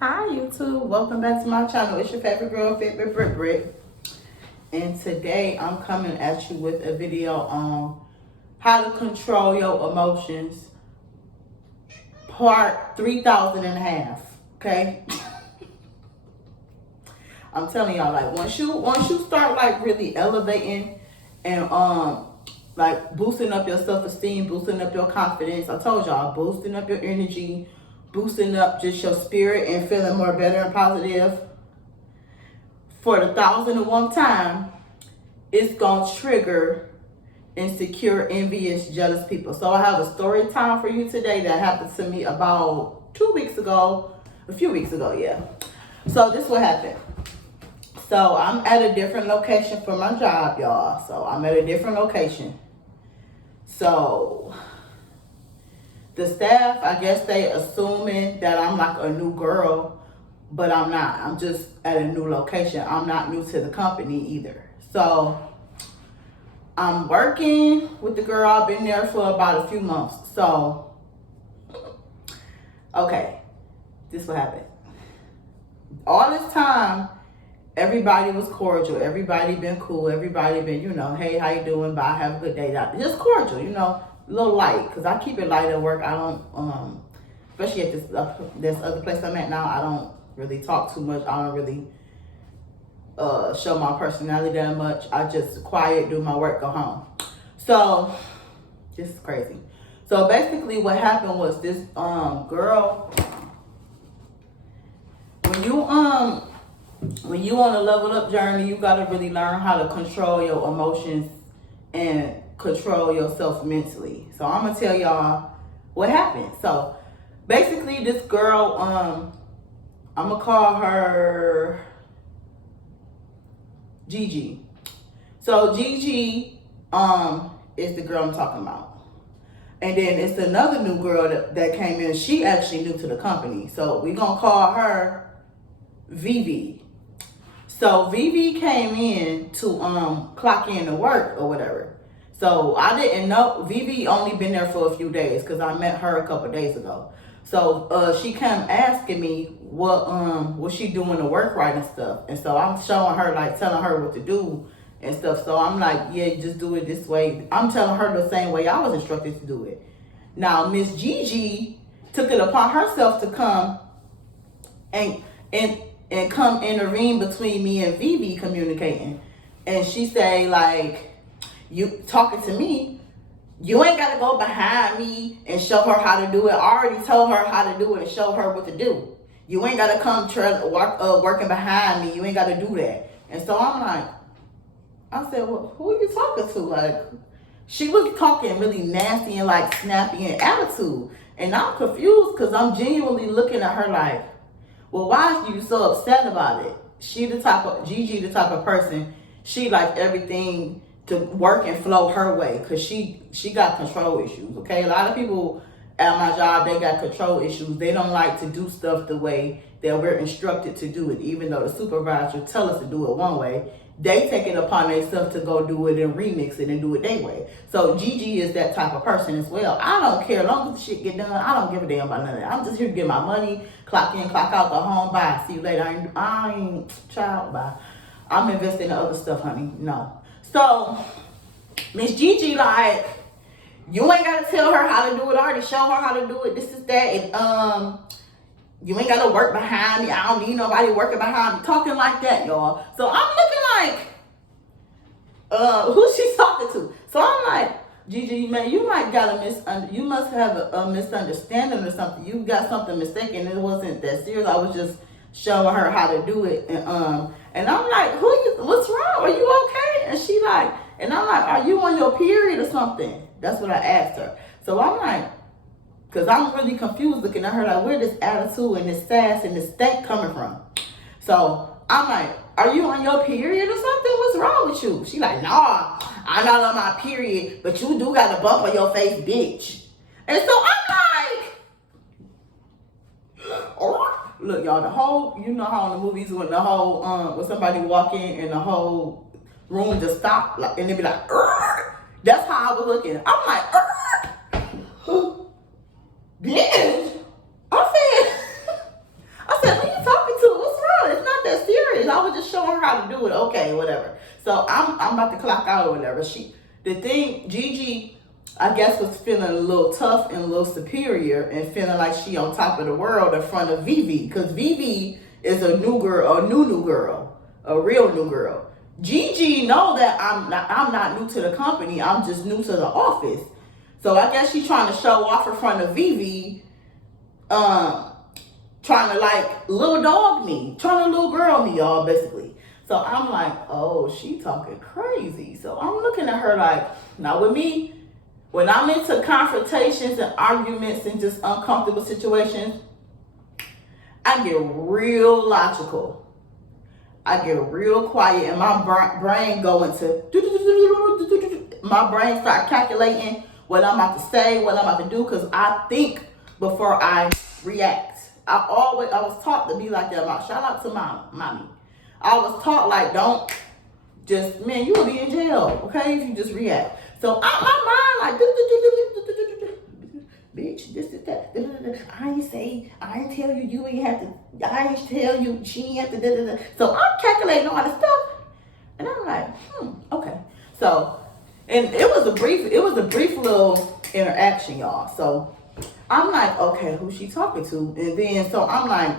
Hi YouTube, welcome back to my channel. It's your favorite girl, Favorite Brick. And today I'm coming at you with a video on how to control your emotions, part 3,000 and a half. Okay? I'm telling y'all, like once you start like really elevating and like boosting up your self-esteem, boosting up your confidence. I told y'all, boosting up your energy, boosting up just your spirit and feeling more better and positive for the 1,001th time, it's gonna trigger insecure, envious, jealous people. So I have a story time for you today that happened to me about 2 weeks ago, a few weeks ago, yeah. So this what happened. So I'm at a different location for my job, y'all. So I'm at a different location. So the staff, I guess they assuming that I'm like a new girl, but I'm not. I'm just at a new location. I'm not new to the company either. So I'm working with the girl. I've been there for about a few months. So, okay, this what happened. All this time, everybody was cordial. Everybody been cool. Everybody been, hey, how you doing? Bye, have a good day. Just cordial, a little light. Because I keep it light at work. I don't, especially at this other place I'm at now, I don't really talk too much. I don't really show my personality that much. I just quiet, do my work, go home. So this is crazy. So basically what happened was this girl, when you on a level up journey, you gotta really learn how to control your emotions and control yourself mentally. So I'm gonna tell y'all what happened. So basically this girl, I'm gonna call her Gigi. So Gigi is the girl I'm talking about. And then it's another new girl that came in. She actually new to the company. So we're gonna call her Vivi. So Vivi came in to clock in to work or whatever. So I didn't know. Vivi only been there for a few days because I met her a couple days ago. So she came asking me what she doing to work right and stuff. And so I'm showing her, like telling her what to do and stuff. So I'm like, yeah, just do it this way. I'm telling her the same way I was instructed to do it. Now Miss Gigi took it upon herself to come and come intervene between me and Vivi communicating. And she say, like, you talking to me, you ain't gotta go behind me and show her how to do it. I already told her how to do it and show her what to do. You ain't gotta come working behind me. You ain't gotta do that. And so I'm like, I said, well, who are you talking to? Like, she was talking really nasty and like snappy and attitude. And I'm confused because I'm genuinely looking at her like, well, why are you so upset about it? Gigi the type of person, she like everything to work and flow her way because she got control issues, okay? A lot of people at my job, they got control issues. They don't like to do stuff the way that we're instructed to do it, even though the supervisor tell us to do it one way. They take it upon themselves to go do it and remix it and do it their way. So Gigi is that type of person as well. I don't care. As long as the shit get done, I don't give a damn about none of that. I'm just here to get my money, clock in, clock out, go home, bye. See you later. I ain't child, bye. I'm investing in other stuff, honey. No. So Miss Gigi, like, you ain't gotta tell her how to do it. I already show her how to do it. This is that. And you ain't gotta work behind me. I don't need nobody working behind me. Talking like that, y'all. So I'm looking like, who she's talking to. So I'm like, Gigi, man, you might got you must have a misunderstanding or something. You got something mistaken. It wasn't that serious. I was just showing her how to do it. And I'm like, what's wrong? Are you okay? And she like, and I'm like, are you on your period or something? That's what I asked her. So I'm like, because I'm really confused looking at her like, where this attitude and this sass and this stank coming from? So I'm like, are you on your period or something? What's wrong with you? She like, nah, I'm not on my period, but you do got a bump on your face, bitch. And so I'm like, oh, look, y'all, the whole, you know how in the movies when the whole, when somebody walk in and the whole room just stop, like, and they be like, Urgh! That's how I was looking. I'm like, bitch. I said, how to do it. Okay, whatever. So I'm about to clock out or whatever. Gigi, I guess, was feeling a little tough and a little superior and feeling like she on top of the world in front of Vivi, because Vivi is a new girl, a new girl, a real new girl. Gigi know that I'm not new to the company. I'm just new to the office. So I guess she's trying to show off in front of Vivi, trying to like little dog me, trying to little girl me, y'all, basically. So I'm like, oh, she talking crazy. So I'm looking at her like, now with me, when I'm into confrontations and arguments and just uncomfortable situations, I get real logical. I get real quiet and my brain go into, my brain start calculating what I'm about to say, what I'm about to do, because I think before I react. I was taught to be like that. Shout out to mommy. I was taught like, don't just, man, you will be in jail, okay, if you just react. So my mind like, bitch, this is that. I ain't tell you, you ain't have to, I ain't tell you, she ain't have to, So I'm calculating all this stuff. And I'm like, okay. So, and it was a brief little interaction, y'all. So I'm like, okay, who's she talking to? And then, so I'm like,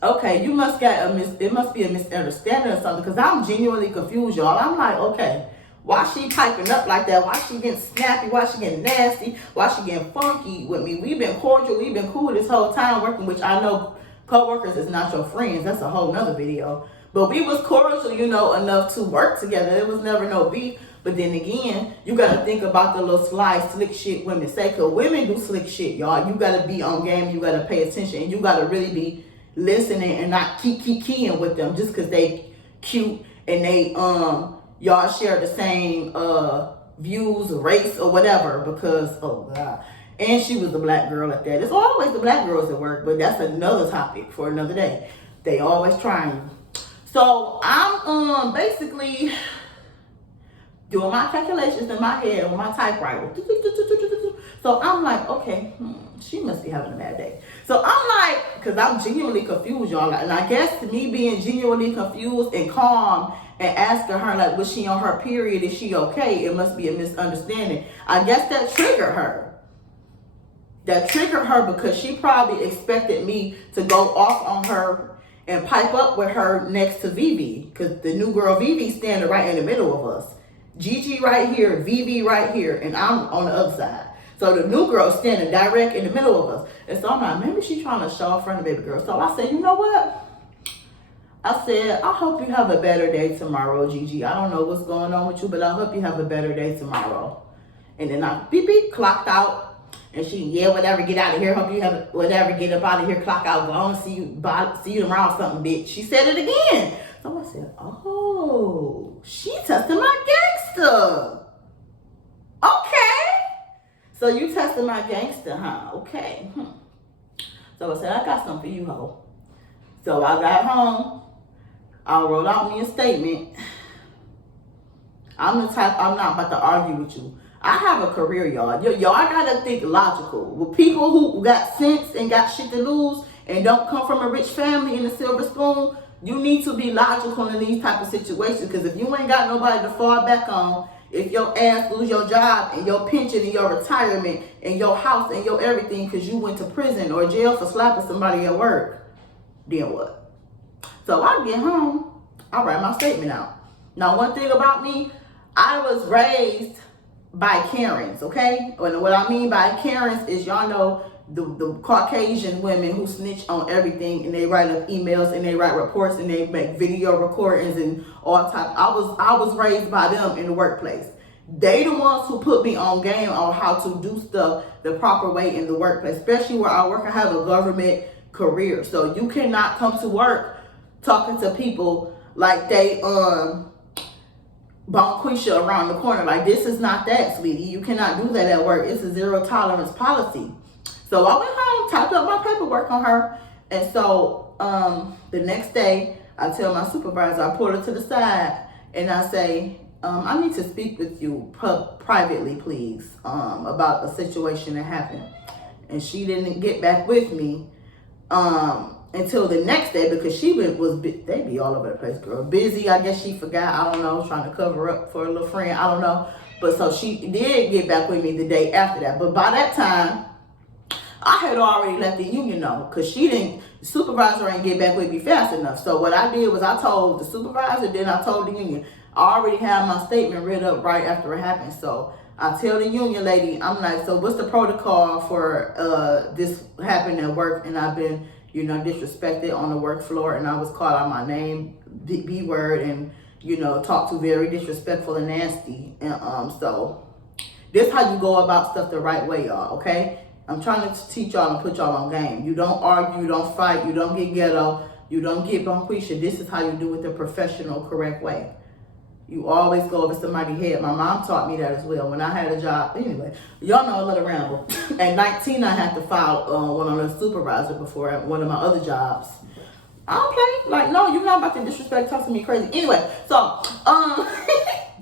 okay, it must be a misunderstanding or something, because I'm genuinely confused, y'all. I'm like, okay, why she piping up like that? Why she getting snappy? Why she getting nasty? Why she getting funky with me? We've been cordial. We've been cool this whole time working, which I know co-workers is not your friends. That's a whole nother video. But we was cordial, enough to work together. There was never no beef. But then again, you got to think about the little slick shit women say. Because women do slick shit, y'all. You got to be on game. You got to pay attention. And you got to really be listening and not keep keying with them just because they cute and they, y'all share the same views, race, or whatever. Because, oh, God. And she was a black girl at that. It's always the black girls at work. But that's another topic for another day. They always trying. So I'm basically doing my calculations in my head with my typewriter. So I'm like, okay, she must be having a bad day. So I'm like, because I'm genuinely confused, y'all. And I guess me being genuinely confused and calm and asking her, like, was she on her period? Is she okay? It must be a misunderstanding. I guess that triggered her. Because she probably expected me to go off on her and pipe up with her next to Vivi, because the new girl Vivi standing right in the middle of us. Gigi right here, Vivi right here, and I'm on the other side. So the new girl standing direct in the middle of us. And so I'm like, maybe she's trying to show off front of baby girl. So I said, you know what? I said, I hope you have a better day tomorrow, Gigi. I don't know what's going on with you, but I hope you have a better day tomorrow. And then I beep, clocked out. And she, yeah, whatever, get out of here. Hope you have whatever, get up out of here, clock out, go on, see you tomorrow, something, bitch. She said it again. So I said, oh, she testing my gangster. Okay. So you testing my gangster, huh? Okay. So I said, I got something for you, ho. So I got home. I wrote out me a statement. I'm the type, I'm not about to argue with you. I have a career, y'all. Y'all gotta think logical. With people who got sense and got shit to lose and don't come from a rich family in a silver spoon, you need to be logical in these type of situations. Because if you ain't got nobody to fall back on, if your ass lose your job and your pension and your retirement and your house and your everything because you went to prison or jail for slapping somebody at work, then what? So I get home, I write my statement out. Now, one thing about me, I was raised by Karens, okay? And what I mean by Karens is, y'all know, the Caucasian women who snitch on everything and they write up emails and they write reports and they make video recordings and all type. I was raised by them in the workplace. They the ones who put me on game on how to do stuff the proper way in the workplace, especially where I work. I have a government career, so you cannot come to work talking to people like they Bonquisha around the corner. Like, this is not that, sweetie. You cannot do that at work. It's a zero tolerance policy. So I went home, typed up my paperwork on her. And so the next day, I tell my supervisor, I pull her to the side and I say, I need to speak with you privately, please, about a situation that happened. And she didn't get back with me. until the next day, because they be all over the place, girl. Busy, I guess she forgot, I don't know, trying to cover up for a little friend, I don't know. But so she did get back with me the day after that. But by that time, I had already let the union know, because the supervisor ain't get back with me fast enough. So what I did was I told the supervisor, then I told the union. I already had my statement read up right after it happened. So I tell the union lady, I'm like, so what's the protocol for this happened at work? And I've been, disrespected on the work floor, and I was called out my name, B word, and, talked to very disrespectful and nasty. And so this how you go about stuff the right way, y'all, okay? I'm trying to teach y'all and put y'all on game. You don't argue, you don't fight, you don't get ghetto, you don't get bonquisha. This is how you do it the professional, correct way. You always go over somebody's head. My mom taught me that as well. When I had a job, anyway, y'all know a little ramble. At 19, I had to file one on a supervisor before at one of my other jobs. I don't play. Like, no, you're not about to disrespect, talk to me crazy. Anyway, so,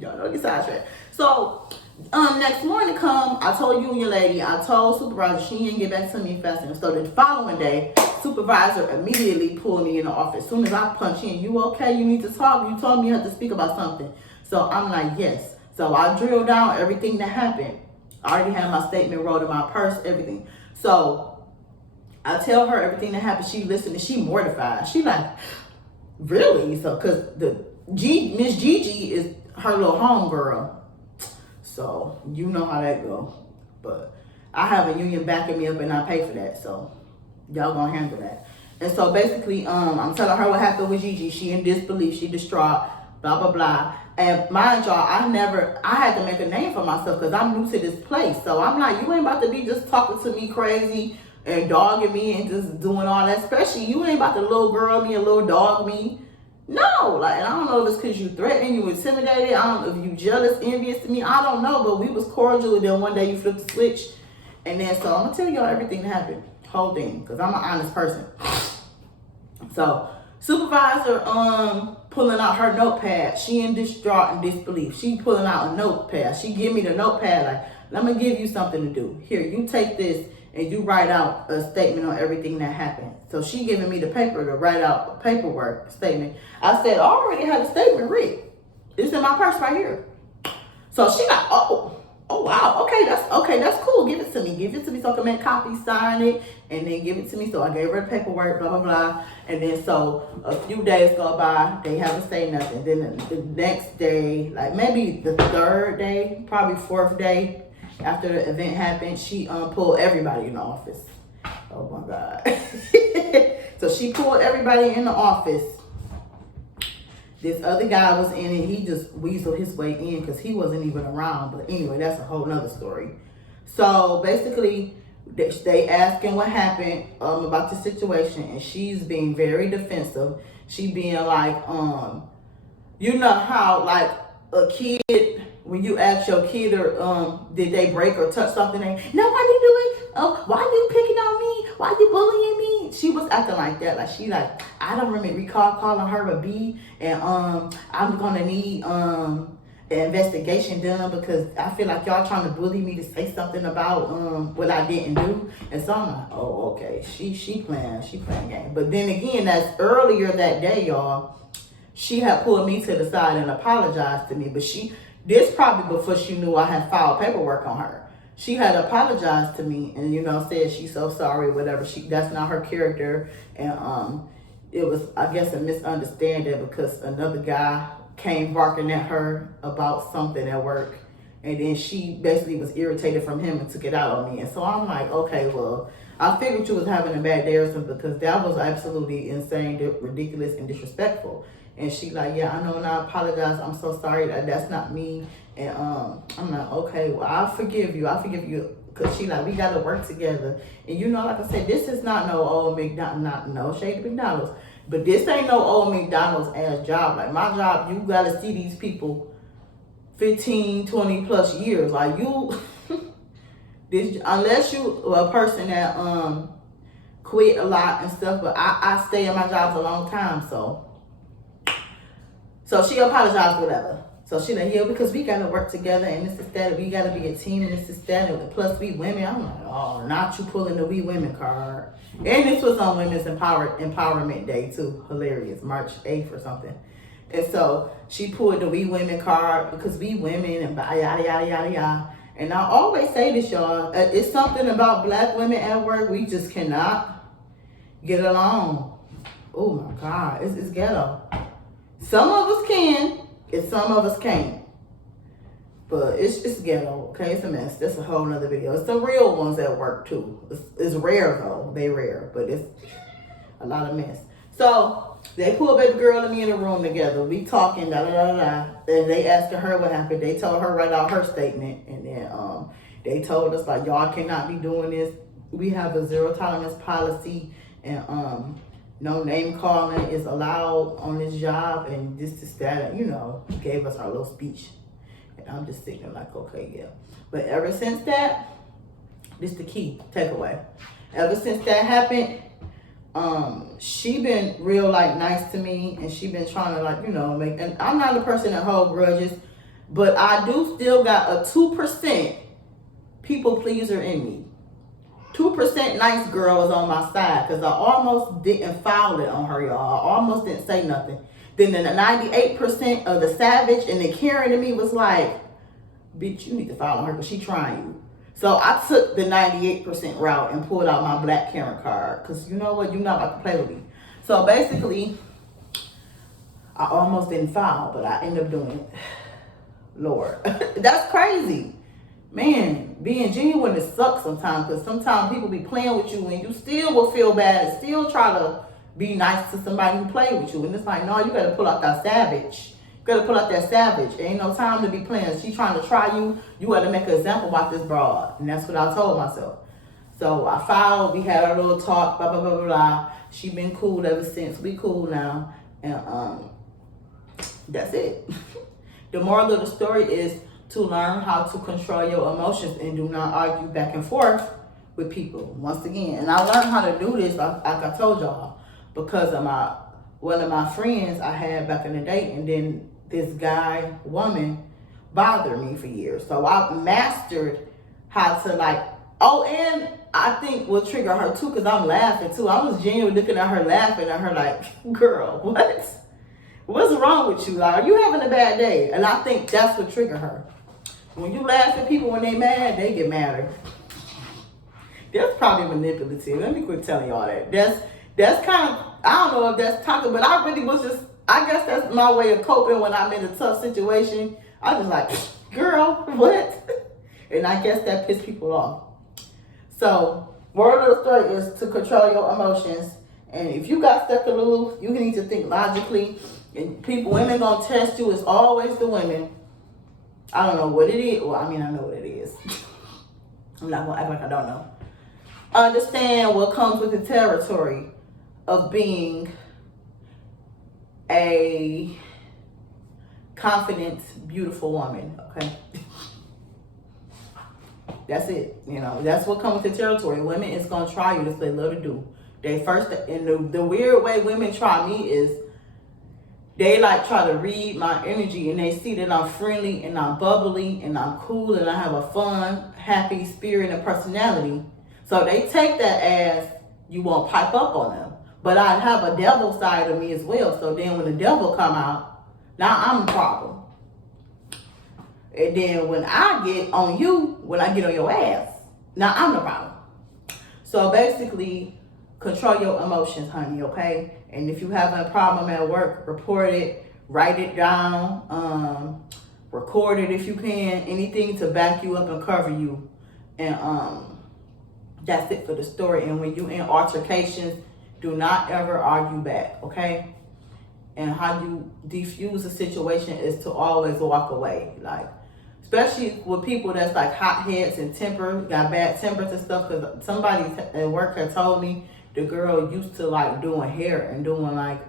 y'all don't get sidetracked. So, next morning come, I told union lady, I told supervisor, she didn't get back to me fast enough. So the following day, supervisor immediately pulled me in the office. As soon as I punch in, you okay? You need to talk. You told me you had to speak about something. So I'm like, yes. So I drilled down everything that happened. I already had my statement wrote in my purse, everything. So I tell her everything that happened. She listened and she mortified. She like, really? So, cause Miss Gigi is her little homegirl. So you know how that go. But I have a union backing me up and I pay for that. So y'all gonna handle that. And so basically, I'm telling her what happened with Gigi. She in disbelief, she distraught, blah, blah, blah. And mind y'all, I had to make a name for myself because I'm new to this place. So I'm like, you ain't about to be just talking to me crazy and dogging me and just doing all that. Especially you ain't about to little girl me and little dog me. No, like, and I don't know if it's because you threatened, you intimidated, I don't know if you jealous, envious to me, I don't know, but we was cordial, and then one day you flipped the switch, and then, so I'm gonna tell y'all everything that happened, whole thing, because I'm an honest person. So, supervisor, pulling out her notepad, she in distraught and disbelief, she pulling out a notepad, she give me the notepad, like, let me give you something to do, here, you take this, and you write out a statement on everything that happened. So she giving me the paper to write out a paperwork statement. I said, I already have a statement written. It's in my purse right here. So she like, oh wow, okay, that's cool. Give it to me so I can make copies, sign it, and then give it to me. So I gave her the paperwork, blah, blah, blah. And then so a few days go by, they haven't said nothing. Then the next day, like maybe the third day, probably fourth day, after the event happened, she pulled everybody in the office. Oh my God. So she pulled everybody in the office. This other guy was in it. He just weaseled his way in because he wasn't even around. But anyway, that's a whole nother story. So basically, they asking what happened about the situation. And she's being very defensive. She being like, you know how like a kid, when you ask your kid or did they break or touch something, no, why you do it? Why you picking on me? Why you bullying me? She was acting like that. Like she like, I don't recall calling her a B, and I'm gonna need an investigation done because I feel like y'all trying to bully me to say something about what I didn't do. And so I'm like, oh okay, she playing game. But then again, that's earlier that day, y'all. She had pulled me to the side and apologized to me, but this probably before she knew I had filed paperwork on her. She had apologized to me and, said she's so sorry, whatever. That's not her character. And it was, I guess, a misunderstanding because another guy came barking at her about something at work. And then she basically was irritated from him and took it out on me. And so I'm like, okay, well, I figured you was having a bad day or something because that was absolutely insane, ridiculous, and disrespectful. And she like, yeah, I know, and I apologize. I'm so sorry. That's not me. And I'm like, okay, well, I'll forgive you. Because she like, we got to work together. And like I said, this is not no old McDonald's, not no shade to McDonald's. But this ain't no old McDonald's ass job. Like my job, you got to see these people 15, 20 plus years. Like you, unless you a person that quit a lot and stuff. But I stay in my jobs a long time, so she apologized, whatever. So she like, yeah, because we gotta work together and this is that, we gotta be a team and this is that, and plus we women. I'm like, oh, not you pulling the we women card. And this was on Women's Empowerment Day too. Hilarious, March 8th or something. And so she pulled the we women card because we women and yada yada yada yada. And I always say this, y'all, it's something about black women at work, we just cannot get along. Oh my God, it's ghetto. Some of us can, and some of us can't. But it's ghetto, okay? It's a mess. That's a whole nother video. It's the real ones at work too. It's rare though. They rare, but it's a lot of mess. So they pulled baby girl and me in the room together. We talking, da da da da. And they asked her what happened. They told her write out her statement, and then they told us like, y'all cannot be doing this. We have a zero tolerance policy, and no name calling is allowed on this job, and this is that. And, you know, gave us our little speech. And I'm just thinking like, okay, yeah. But ever since that, this is the key takeaway. Ever since that happened, she been real like nice to me, and she been trying to like, you know, make, and I'm not a person that hold grudges, but I do still got a 2% people pleaser in me. 2% nice girl was on my side because I almost didn't foul it on her, y'all. I almost didn't say nothing. Then the 98% of the savage and the Karen in me was like, bitch, you need to foul on her because she trying you. So I took the 98% route and pulled out my black Karen card because you know what? You're not about to play with me. So basically, I almost didn't foul, but I ended up doing it. Lord, that's crazy. Man, being genuine, it sucks sometimes because sometimes people be playing with you and you still will feel bad and still try to be nice to somebody who played with you. And it's like, no, you got to pull out that savage. You got to pull out that savage. Ain't no time to be playing. She trying to try you. You got to make an example about this broad. And that's what I told myself. So I filed. We had our little talk, blah, blah, blah, blah, blah. She been cool ever since. We cool now. And that's it. The moral of the story is to learn how to control your emotions and do not argue back and forth with people. Once again, and I learned how to do this, like I told y'all, because of one of my friends I had back in the day, and then this woman bothered me for years. So I mastered how to like, oh, and I think will trigger her too, because I'm laughing too. I was genuinely looking at her laughing at her like, girl, what? What's wrong with you? Like, are you having a bad day? And I think that's what triggered her. When you laugh at people when they mad, they get madder. That's probably manipulative. Let me quit telling y'all that. That's kind of, I don't know if that's toxic, but I really was just, I guess that's my way of coping when I'm in a tough situation. I just like, girl, what? And I guess that pissed people off. So, moral of the story is to control your emotions. And if you got stuck in the loop, you need to think logically. And women gonna test you. It's always the women. I don't know what it is. Well, I mean, I know what it is. I'm not gonna act like I don't know. Understand what comes with the territory of being a confident, beautiful woman, okay? That's it. You know, that's what comes with the territory. Women is gonna try you. That's what they love to do. They first, and the weird way women try me is they like try to read my energy, and they see that I'm friendly and I'm bubbly and I'm cool and I have a fun, happy spirit and personality. So they take that as you won't pipe up on them. But I have a devil side of me as well. So then when the devil come out, now I'm the problem. And then when I get on you, when I get on your ass, now I'm the problem. So basically, control your emotions, honey, okay? And if you have a problem at work, report it, write it down, record it if you can, anything to back you up and cover you. And that's it for the story. And when you in altercations, do not ever argue back, okay? And how you defuse a situation is to always walk away. Like, especially with people that's like hotheads and got bad tempers and stuff. Because somebody at work had told me the girl used to like doing hair and doing like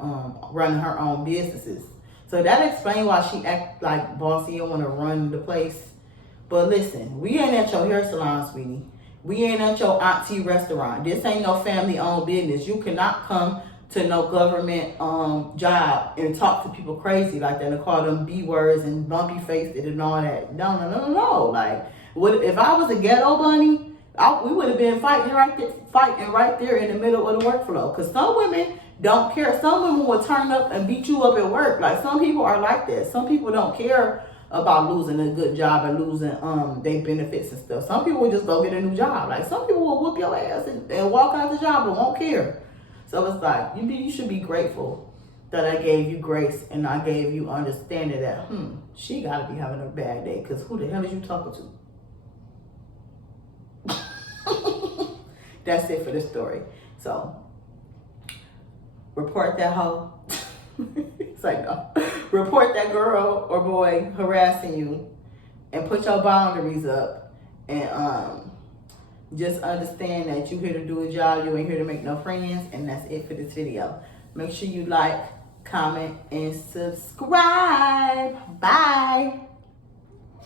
running her own businesses. So that explains why she act like bossy and want to run the place. But listen, we ain't at your hair salon, sweetie. We ain't at your auntie restaurant. This ain't no family-owned business. You cannot come to no government job and talk to people crazy like that and call them B words and bumpy faced and all that. No. Like, what if I was a ghetto bunny? We would have been fighting right there in the middle of the workflow. Because some women don't care. Some women will turn up and beat you up at work. Like, some people are like that. Some people don't care about losing a good job and losing their benefits and stuff. Some people will just go get a new job. Like, some people will whoop your ass and walk out the job and won't care. So it's like, you should be grateful that I gave you grace and I gave you understanding that, she got to be having a bad day, because who the hell is you talking to? That's it for the story. So, report that hoe. It's like, no. Report that girl or boy harassing you and put your boundaries up. And just understand that you're here to do a job. You ain't here to make no friends. And that's it for this video. Make sure you like, comment, and subscribe. Bye.